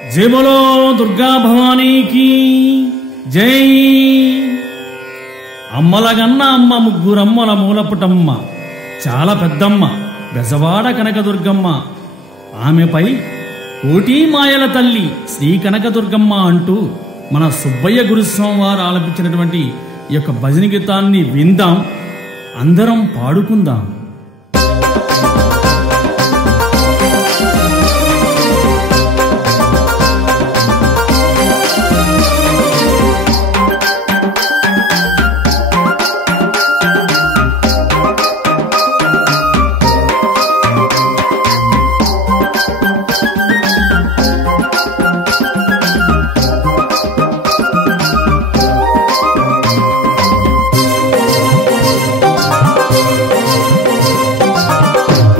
జై బోలో దుర్గా భవానీకి జై. అమ్మలగన్న అమ్మ ముగ్గురమ్మల మూలపుటమ్మ, చాలా పెద్దమ్మ బెజవాడ కనకదుర్గమ్మ. ఆమెపై కోటి మాయల తల్లి శ్రీ కనకదుర్గమ్మ అంటూ మన సుబ్బయ్య గురుస్వామి వారు ఆలపించినటువంటి ఈ యొక్క భజన గీతాన్ని విందాం, అందరం పాడుకుందాం.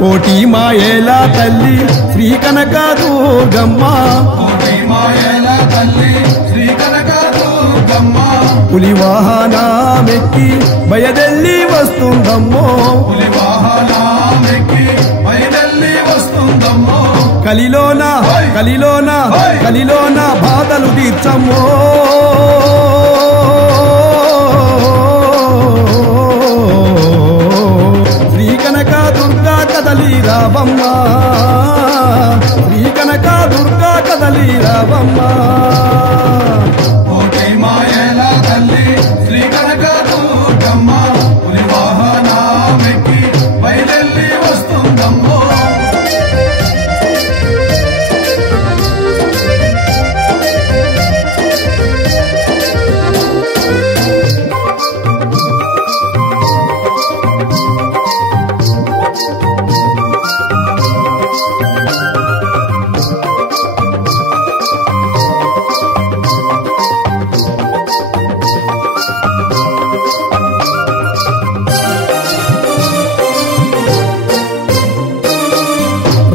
కోటి మాయేల తల్లి శ్రీ కనకదుర్గమ్మ, కోటి మాయేల తల్లి శ్రీ కనకదుర్గమ్మ. పులి వాహనమెక్కి బయదెల్లి వస్తుందమ్మో, పులి వాహనమెక్కి బయదెల్లి వస్తుందమ్మో. కలిలోన కలిలోన కలిలోన బాధలు తీర్చమ్మో. శ్రీ కనకదుర్గా కదలి రావమ్మ, శ్రీ కనకదుర్గా కదలి రావమ్మ. కోటి మాయేల తల్లి శ్రీ కనకదుర్గమ్మ, పులి వాహనమెక్కి బయదెల్లి వస్తుందమ్మో.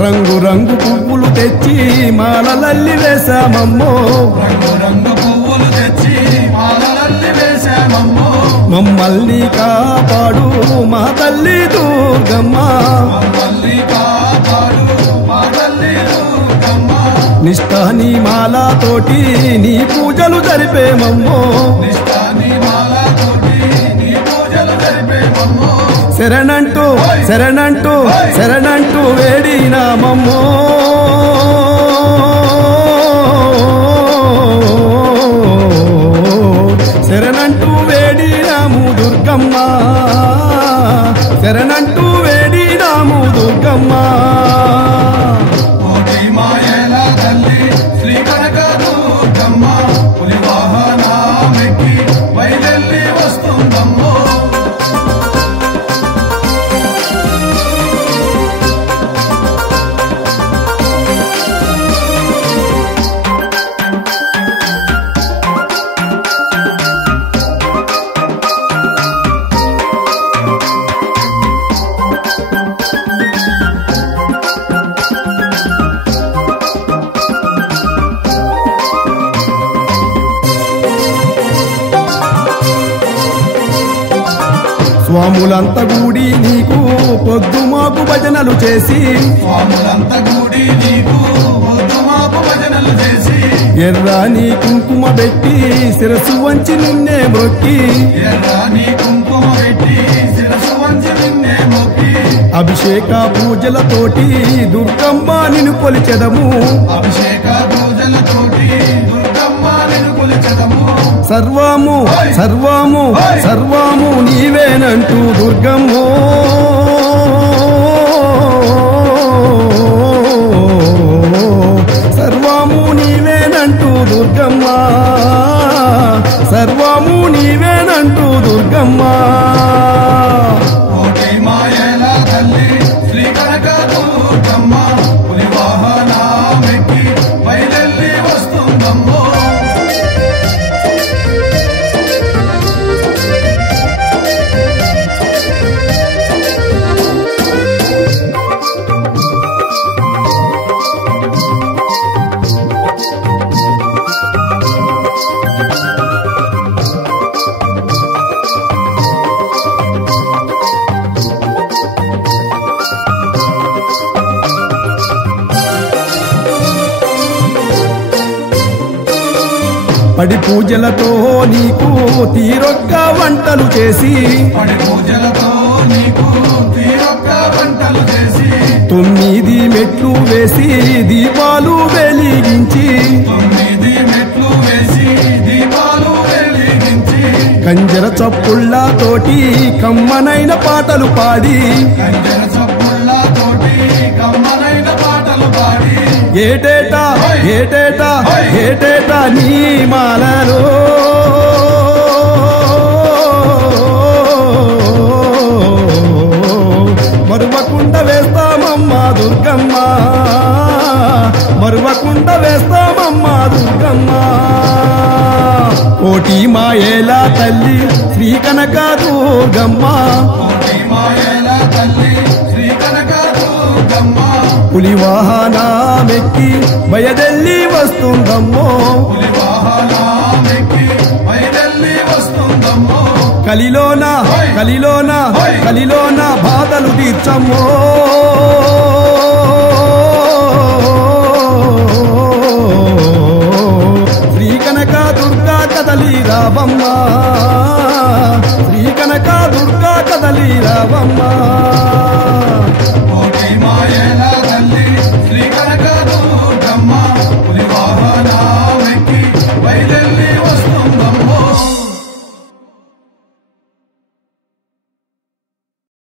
రంగు రంగు పువ్వులు తెచ్చి మాలలల్లి వేశామమ్మో, రంగు రంగు పువ్వులు తెచ్చి మాలలల్లి వేశామమ్మో. మమ్మల్ని కాపాడు మా తల్లి దుర్గమ్మ, మమ్మల్ని కాపాడు మా తల్లి దుర్గమ్మ. నిష్ఠాని మాలతోటి నీ పూజలు జరిపేమమ్మో, నిష్ఠాని మాలతోటి నీ పూజలు జరిపేమమ్మో. శరణంటూ శరణంటూ శరణంటూ వేడినామమ్మో. శరణంటూ వేడినాము దుర్గమ్మ, శరణంటూ వేడినాము దుర్గమ్మ. కోటి మాయేల తల్లి శ్రీ కనకదుర్గమ్మ, పులి వాహనమెక్కి బయదెల్లి వస్తుందమ్మో. స్వాములంత గూడి నీకు పొద్దు మాకు భజనలు చేసి, స్వాములంతా కూడి నీకు పొద్దుమాపు భజనలు చేసి, ఎర్రాని కుంకుమ పెట్టి శిరసు వంచి నిన్నే మొక్కి, ఎర్రాని కుంకుమ పెట్టి శిరసు వంచి నిన్నే మొక్కి, అభిషేక పూజలతోటి దుర్గమ్మ నిన్ను కొలిచెదము. అభిషేక పూజలతోటి దుర్గమ్మ నిన్ను కొలిచెదము. సర్వము సర్వము సర్వము నీవేనంటూ దుర్గమ్మో. సర్వము నీవేనంటూ దుర్గమ్మ, సర్వము నీవేనంటూ దుర్గమ్మ. కోటి మాయేల తల్లి శ్రీ కనకదుర్గమ్మ, పులి వాహనమెక్కి బయదెల్లి వస్తుందమ్మో. పడి పూజలతో నీకు తీరొక్క వంటలు చేసి పడి పూజలతో నీకు తీరొక్క వంటలు చేసి 9 మెట్లు వేసి దీపాలు వెలిగించి 9 మెట్లు వేసి దీపాలు వెలిగించి కంజర చప్పుళ్ళతోటి కమ్మనైన పాటలు పాడి కంజర చప్పుళ్ళతోటి కమ్మనైన పాటలు పాడి ఏటేటా ఏటేటా ఏటేటా నీ మాలలో మరువకుండా వేస్తామమ్మా దుర్గమ్మ మరువకుండా వేస్తామమ్మా దుర్గమ్మ కోటి మాయేల తల్లి శ్రీ కనక దుర్గమ్మ కోటి మాయల తల్లి శ్రీ కనక దుర్గమ్మ పులి వాహనమెక్కి బయదెల్లి వస్తుందమ్మో పులి వాహనమెక్కి బయదెల్లి వస్తుందమ్మో కలిలోన కలిలోన కలిలోన బాధలు తీర్చమ్మో శ్రీ కనక దుర్గా కదలి రావమ్మ శ్రీ కనక దుర్గా కదలి రావమ్మ